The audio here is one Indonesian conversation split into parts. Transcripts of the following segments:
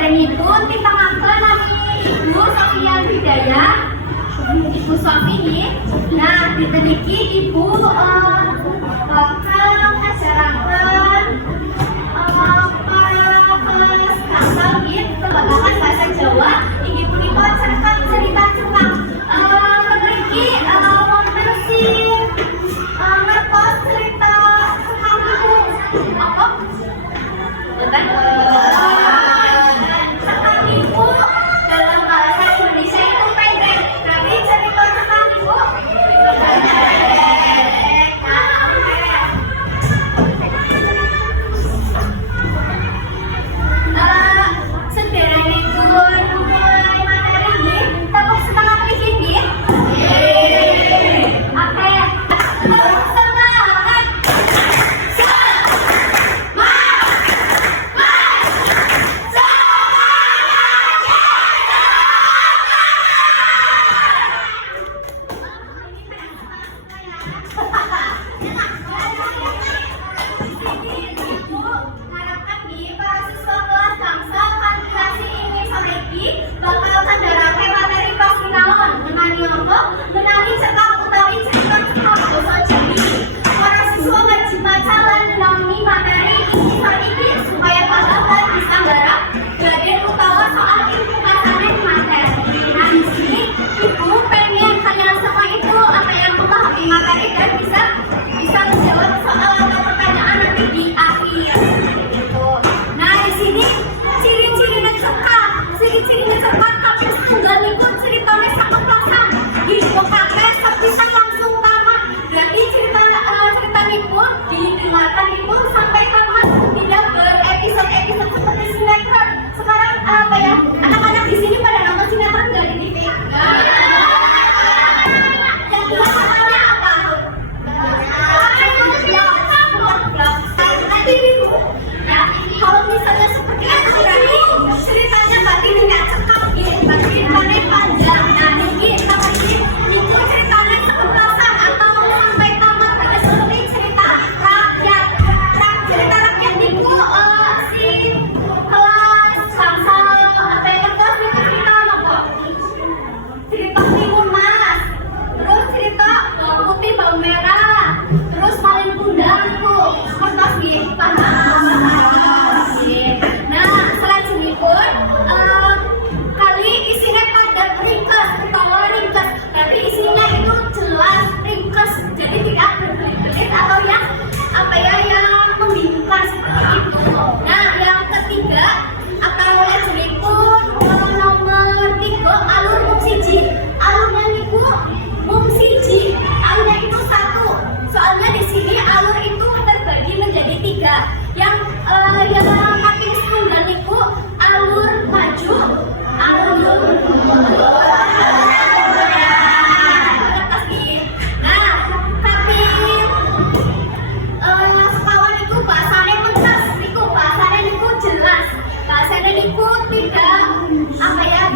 saderengipun timbang angka nami Ibu Sofia Hidayah, Ibu Sofi ini. Nah, dinten iki Ibu bakal ngajaraken para kelas kasal gitu pembahasan bahasa Jawa inggih punika cerita-cerita mriki wonten sing ngertos cerita tentang Ibu apa? Betul. Tentang Ibu dalam bahasa Indonesia itu pendek, tapi cerita tentang Ibu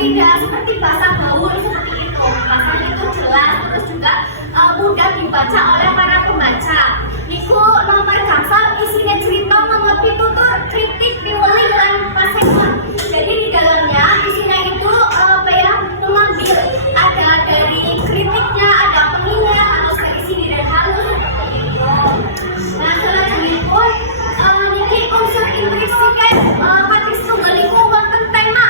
tidak seperti bahasa gaul seperti itu. Bahasanya itu jelas, terus juga mudah dibaca oleh para pembaca. Iku nomor gangsal isinya cerita nomor pitutur kritik piwuling lan pasekon. Jadi di dalamnya isinya itu mengambil ada dari kritiknya, ada pengingat, terus dari sini dan halus seperti itu. Nah selanjutnya pun ini unsur intriksikan pada setunggalipun wonten tema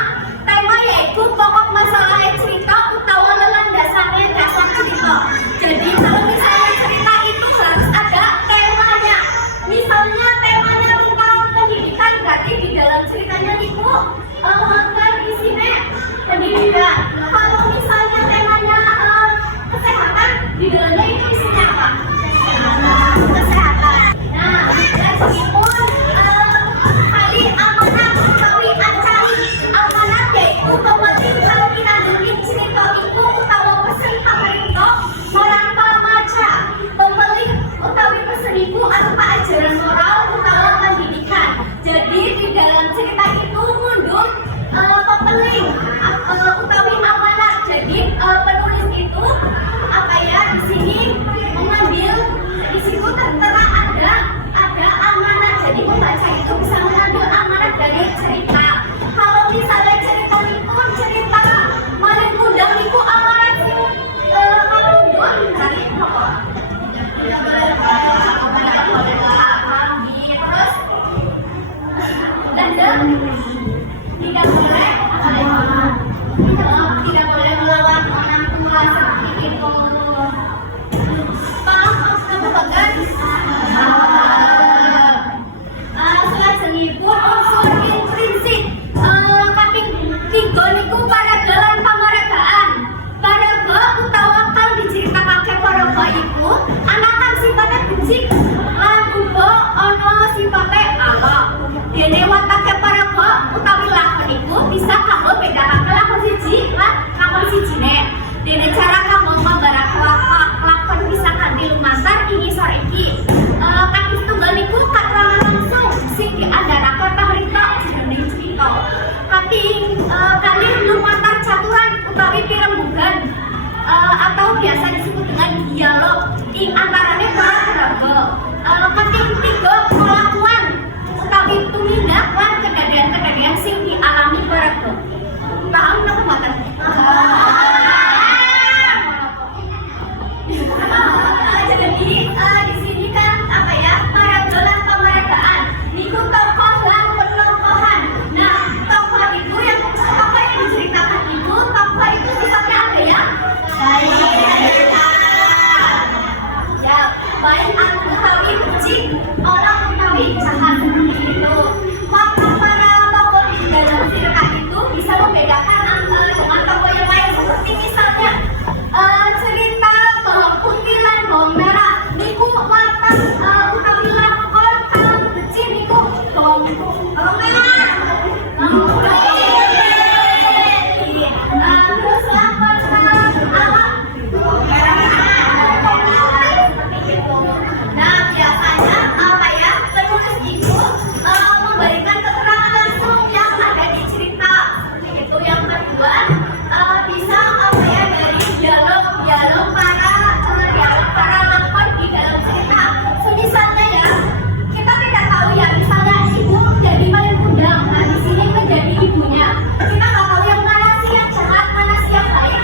yaitu pokok masalah cerita utawa landasannya dasar cerita. Jadi kalau misalnya cerita itu harus ada temanya. Misalnya temanya tentang pendidikan, berarti di dalam ceritanya itu akan isinya pendidikan. Kalau misalnya temanya kesehatan, di dalamnya itu isinya apa? Kesehatan. Nah, meskipun kali amanah utawi ancari amanah yaitu penting kalau kita bikin cerita itu utawa pesen pamerintah merangka maca pembeli utawi pesen ibu atau ajaran moral utawa pendidikan. Jadi di dalam cerita itu mundur pepeling utawi amanah. Jadi penulis itu di sini mengambil di situ tertera ada amanah. Jadi pembaca itu bisa mengambil amanah dari cerita. Kalau misalnya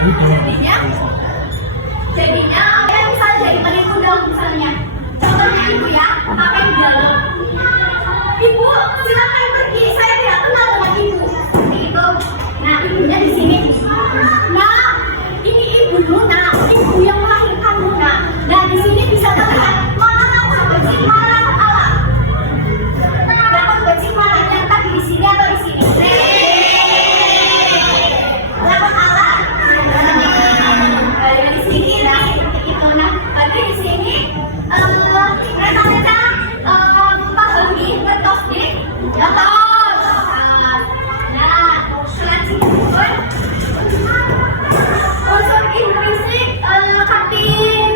jadinya apa yang misalnya jadi penipu dong misalnya. Contohnya ibu ya, apa yang dialog. Ibu, silakan pergi. Saya tidak kenal dengan ibu. Seperti itu. Nah, ibunya di sini. Nah, ini ibu, nah, ibu yang melahirkanmu, nah. Nah, di sini bisa terlihat mana yang benci, mana yang Allah. Dapat benci mana yang tadi di sini atau di sini? Dapat Allah. Nah, di sini, nah, seperti itu. Nah, tadi di sini, mereka pahami bertosdik, betul. Nah, selanjutnya unsur intrinsik katin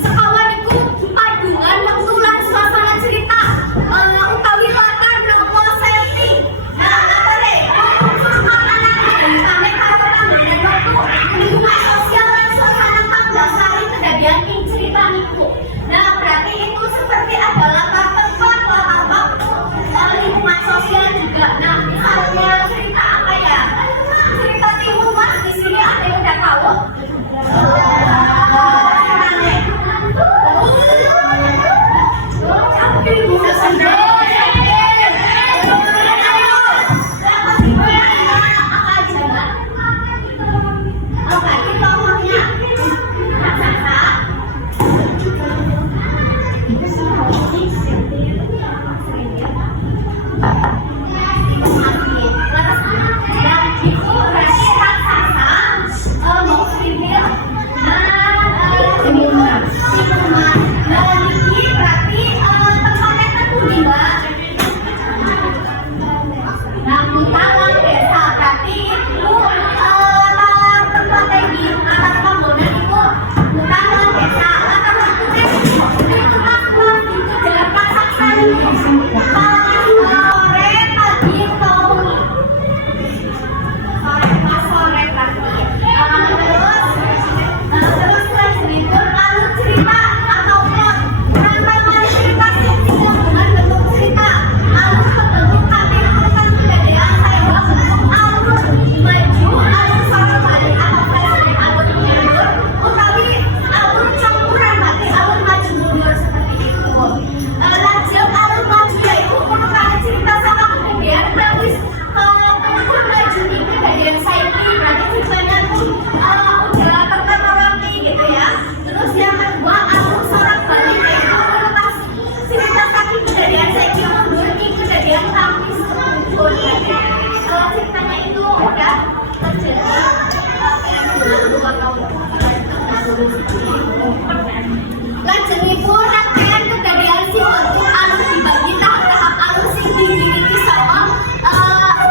sekawan itu paduan mengulang suasana cerita utawi latar nopo setting. Nah, apa deh? Unsur makanan kami kata nopo lingkungan sosial dan suasana mendasari kejadian ing cerita niku. Nah, berarti itu seperti ada latar tempat, latar waktu, lingkungan sosial juga. Nah, misalnya cerita apa ya? Cerita Timur Mas, di sini ada yang udah tahu? Bisa sendiri. Oke, kita omongnya. Lajengipun rangkaian kejadian si Otu alus dibagi tahap-tahap alus sing diwiwiti sama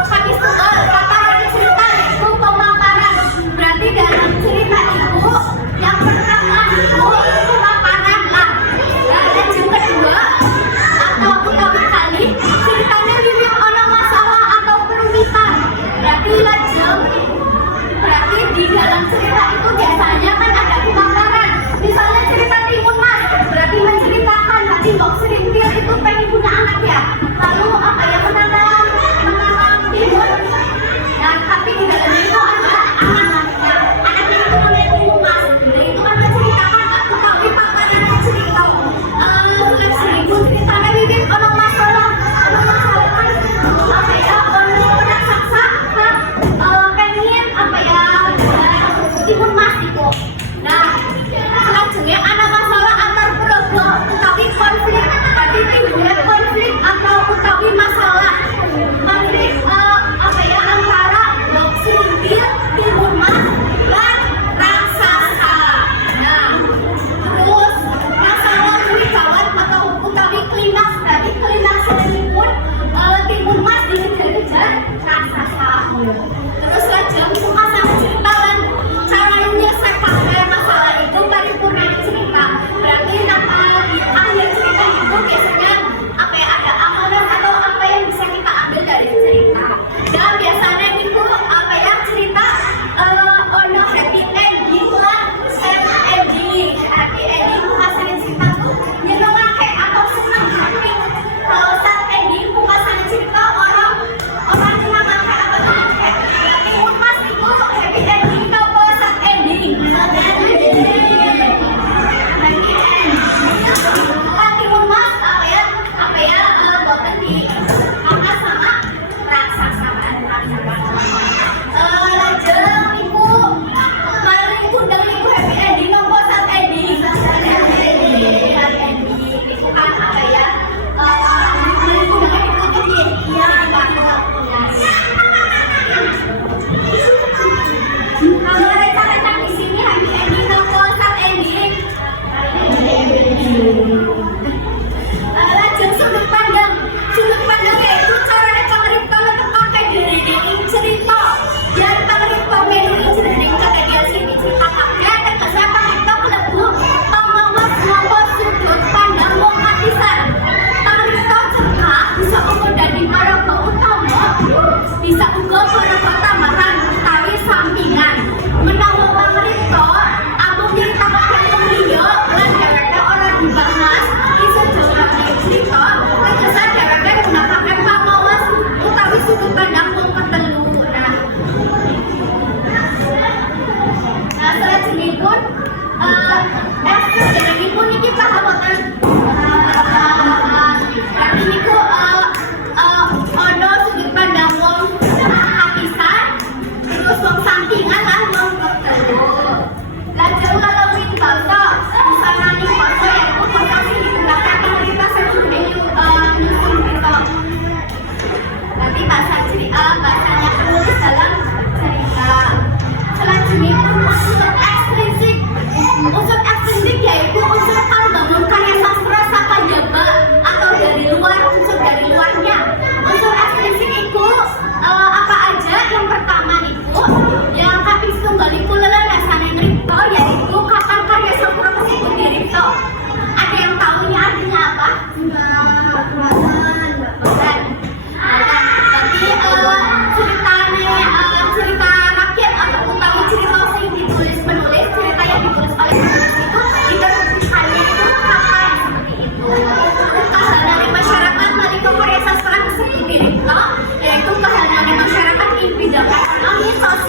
saking tunggal kata cerita itu pemaparan. Berarti dari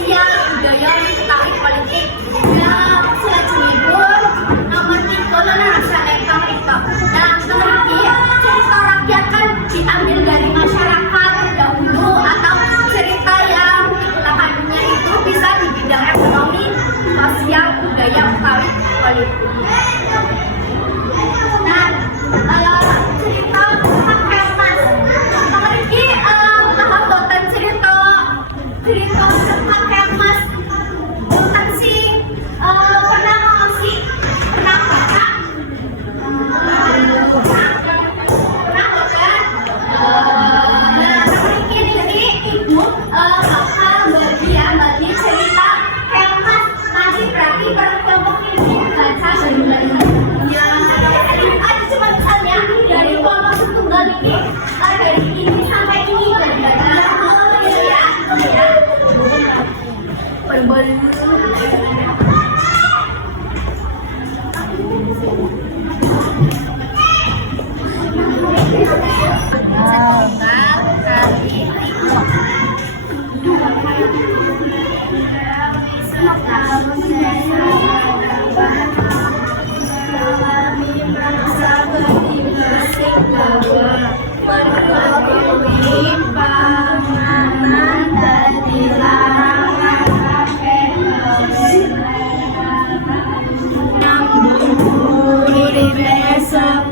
sosial, budaya, tari politik. Nah, selanjutnya nomor 3 rasa lekang itu. Nah, nomor 3 cerita rakyat kan diambil dari masyarakat dahulu atau cerita yang lahannya itu bisa di bidang ekonomi, sosial, budaya, tari politik. Nah, cerita pakai emas. Nomor ini tahap boten cerita pakai emas. Boten sih pernah ngomong pernah baca. Pernah boten. Nah, nomor ini jadi ibu bakal bagi cerita pakai emas. Masih berarti berkelompok ini baca dari ada cuma misalnya dari kelompok setunggal ini dari ini sampai ini dan ya berbalik setunggal kali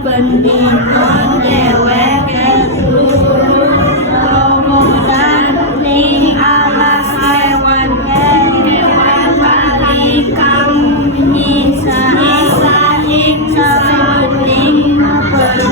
เป็นดีนอนแย่แวกแก่ทุกโมดันนี้อาลาไซวันแก่เกวันปาริกัมมิสาอิงสาลิงเปิด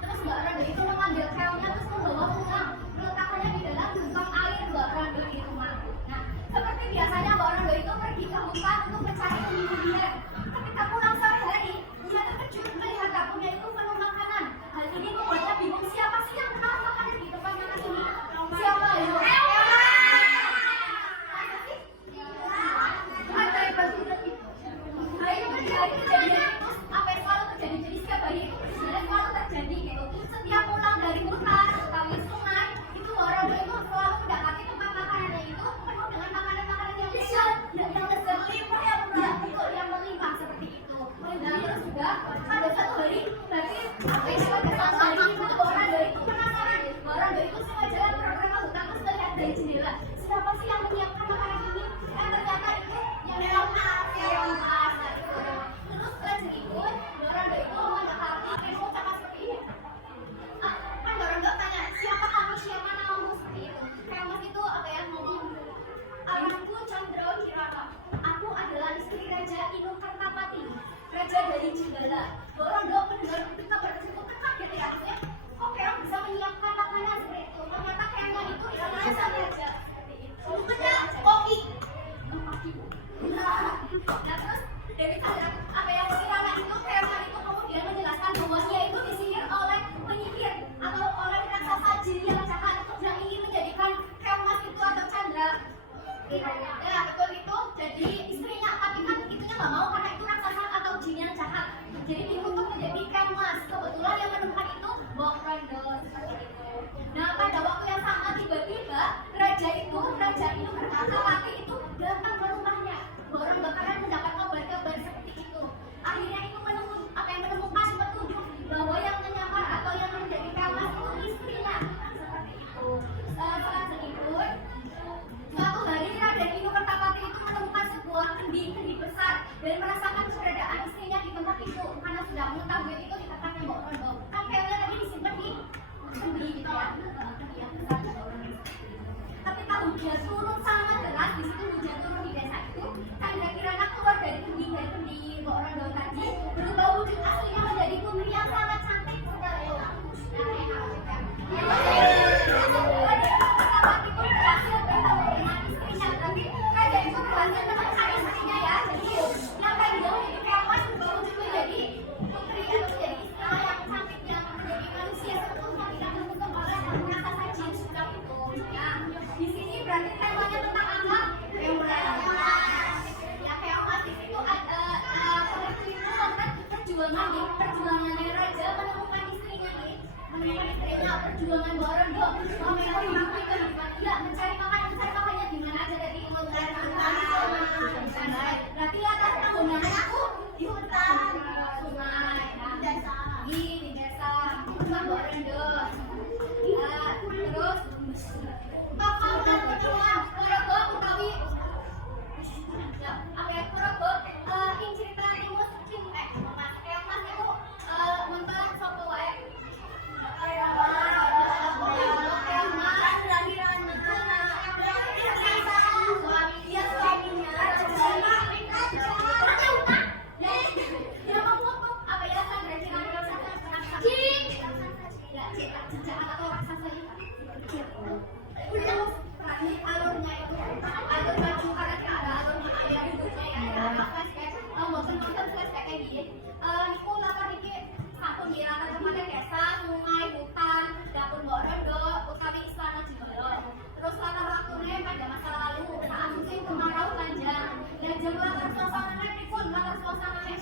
terus juga pada satu hari berarti apa yang pada satu hari itu orang dari itu penasaran orang dari itu semua jalan program hutan terus lihat dari jendela siapa sih yang menyiapkan makanan ini ternyata itu yang memang terus lanjut ikut orang dari itu mendekati kamu sama seperti ini kan orang nggak tanya siapa kamu siapa namamu seperti itu kayak mas itu apa ya ngomong anakku Chandra Kirana aku adalah istri Raja Inu Kartapati Raja dari Jenggala orang nggak mendengar kabar tersebut kan kaget ya artinya kok kayak bisa menyiapkan makanan seperti itu ternyata kayaknya itu ya Raja Raja ada koki nah terus dari apa yang Kirana itu kayaknya itu kemudian menjelaskan bahwa dia itu disihir oleh penyihir atau oleh raksasa jin yang jahat yang ingin menjadikan Kemas itu atau Chandra ya betul itu jadi istrinya tapi kan itunya nggak mau karena itu raksasa atau jin yang jahat jadi untuk menjadi Kemas kebetulan yang menemukan itu Bok Rondo seperti itu nah pada waktu yang sama tiba-tiba raja itu berkata laki itu datang ke rumahnya orang bakaran mendapat kabar-kabar seperti itu akhirnya itu menemukan petunjuk bahwa yang menyamar atau yang menjadi Kemas itu istrinya seperti itu selanjutnya suatu hari Raden Inu Kertapati itu menemukan sebuah kendi besar dan merasakan keberadaan istrinya di tempat itu karena sudah mengetahui itu dikatakan Mbok Rondo kan kayaknya tadi disimpan di kendi gitu ya kendi yang besar tapi tahu dia turun sangat deras di situ hujan turun di desa itu Chandra Kirana keluar dari kendi Mbok Rondo tadi berubah wujud aslinya menjadi putri yang sangat cantik sekali Kertapati pun berhasil bertemu dengan istrinya tapi raja itu berhasil menekan istrinya ya jadi kenapa dia menjadi Kemas berubah wujud menjadi putri atau menjadi istrinya yang cantik yang menjadi manusia seutuhnya tidak tertutup oleh raksasa jin sudah itu ya di sini berarti temanya tentang apa? Ya Kemas di situ ada seperti itu perjuangannya raja menemukan istrinya perjuangan Borondo mencari makannya gimana aja dari berarti atas penggunaan aku di hutan sungai di desa Borondo terus tokoh dan pejuang Purwogo utawi Purwogo ing cerita timus Mas Kemas itu nonton sopo wae terus latar waktunya pada masa lalu saat musim kemarau panjang dan latar suasananya pun latar suasananya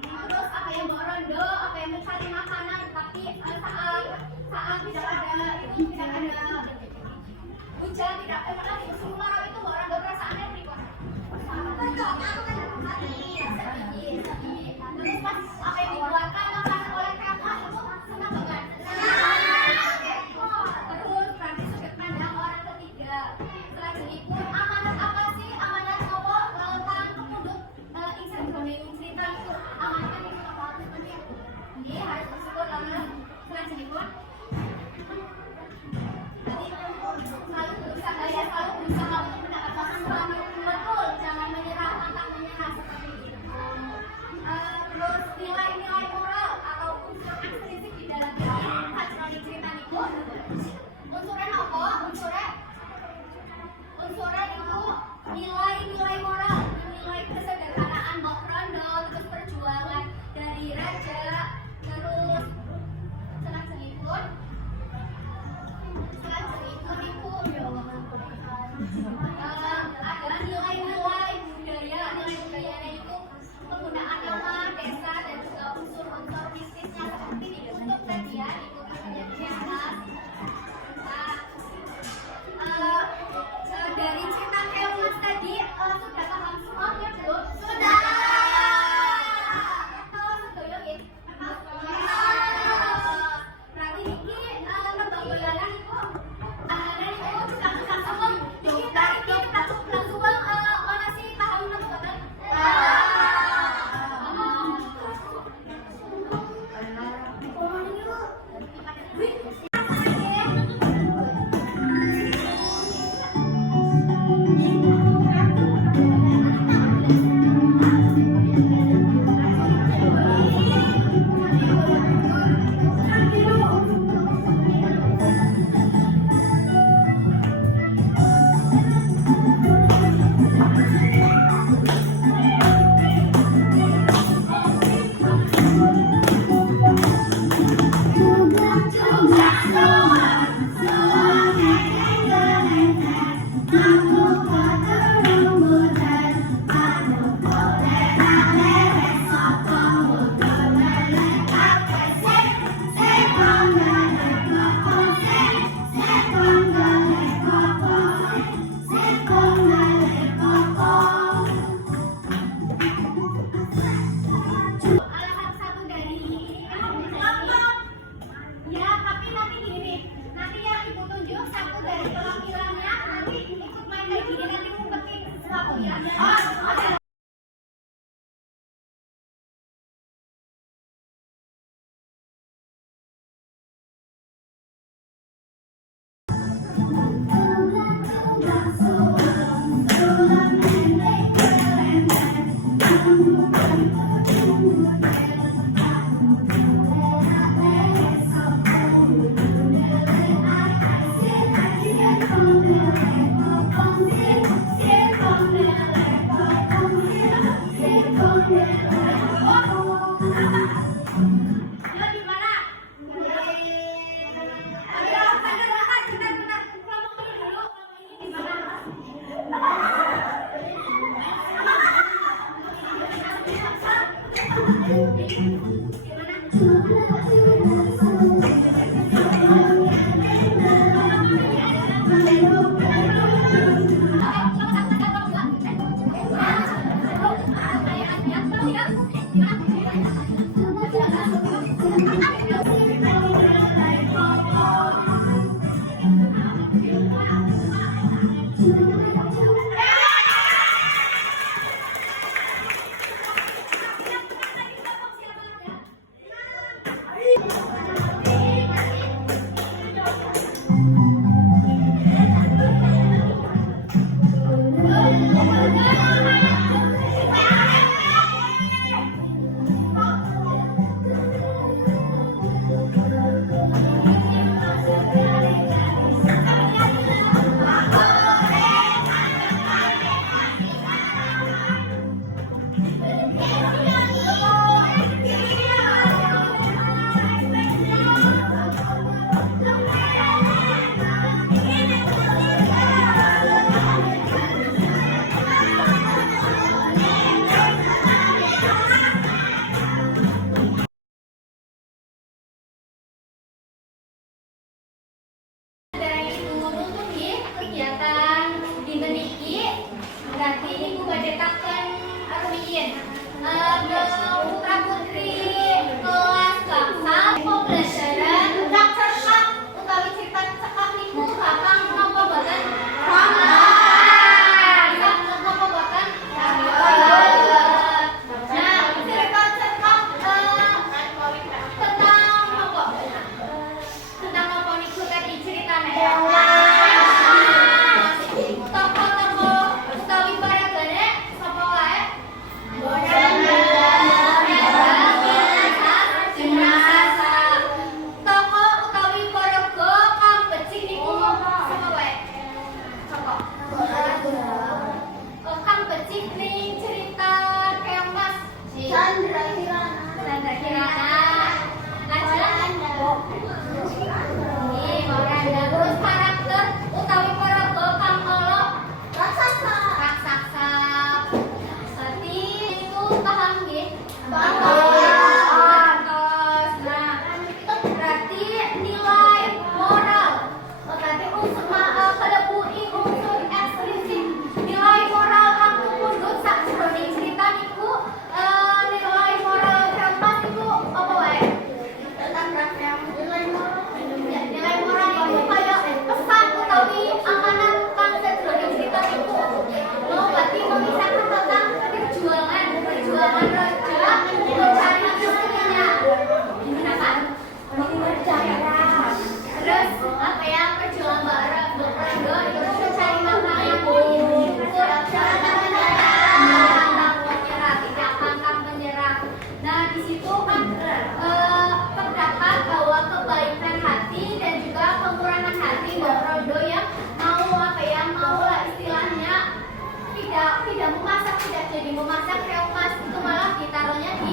terus apa yang Borondo apa yang mencari makanan tapi saat tidak ada hujan tidak ada musim kemarau itu Borondo perasaannya berikut terus pas apa yang dibuatkan makanan oleh Kemas itu senang banget terus berarti sudut pandang orang ketiga selanjutnya pun amanat apa sih amanat apa tentang penduduk insert cerita itu amanat itu apa ini harus bersyukur karena selanjutnya pun selalu berusaha untuk mendapatkan sesuatu betul jangan menyerah pantang menyerah Salah satu dari kelompok. Ya, tapi nanti gini, nanti yang ibu tunjuk satu dari perwakilannya nanti ikut main kayak gini nanti ngumpetin sesuatu ya. Oh, berarti ibu bacetaken rumiyin putra putri kelas gangsal pembelajaran dak cekak utawi cerita cekak niku kakang napa boten napa boten nah cerita cekak tentang apa niku tadi ceritane tidak memasak, tidak jadi memasak keong mas itu malah ditaruhnya di